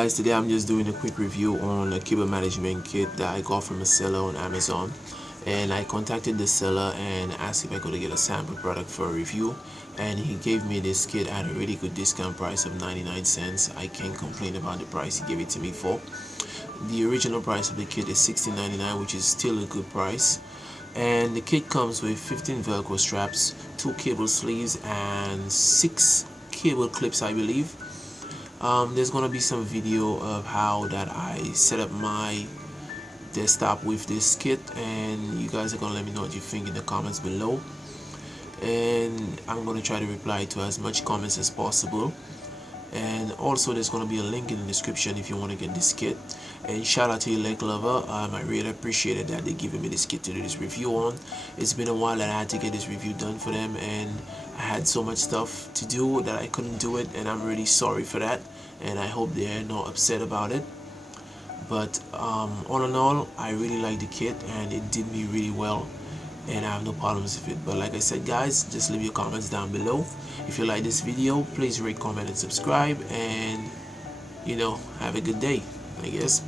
guys, today I'm just doing a quick review on a cable management kit that I got from a seller on Amazon. And I contacted the seller and asked if I could get a sample product for a review, and he gave me this kit at a really good discount price of 99 cents. I can't complain about the price he gave it to me for. The original price of the kit is $16.99, which is still a good price. And the kit comes with 15 velcro straps, 2 cable sleeves, and 6 cable clips, I believe. There's gonna be some video of how that I set up my desktop with this kit, and you guys are gonna let me know what you think in the comments below, and I'm gonna try to reply to as much comments as possible. And also there's going to be a link in the description if you want to get this kit. And shout out to Elect Lover. I really appreciated that they giving me this kit to do this review on. It's been a while that I had to get this review done for them, and I had so much stuff to do that I couldn't do it, and I'm really sorry for that, and I hope they're not upset about it. But all in all, I really like the kit and it did me really well, and I have no problems with it. But like I said, guys, just leave your comments down below. If you like this video, please rate, comment, and subscribe, and have a good day, I guess.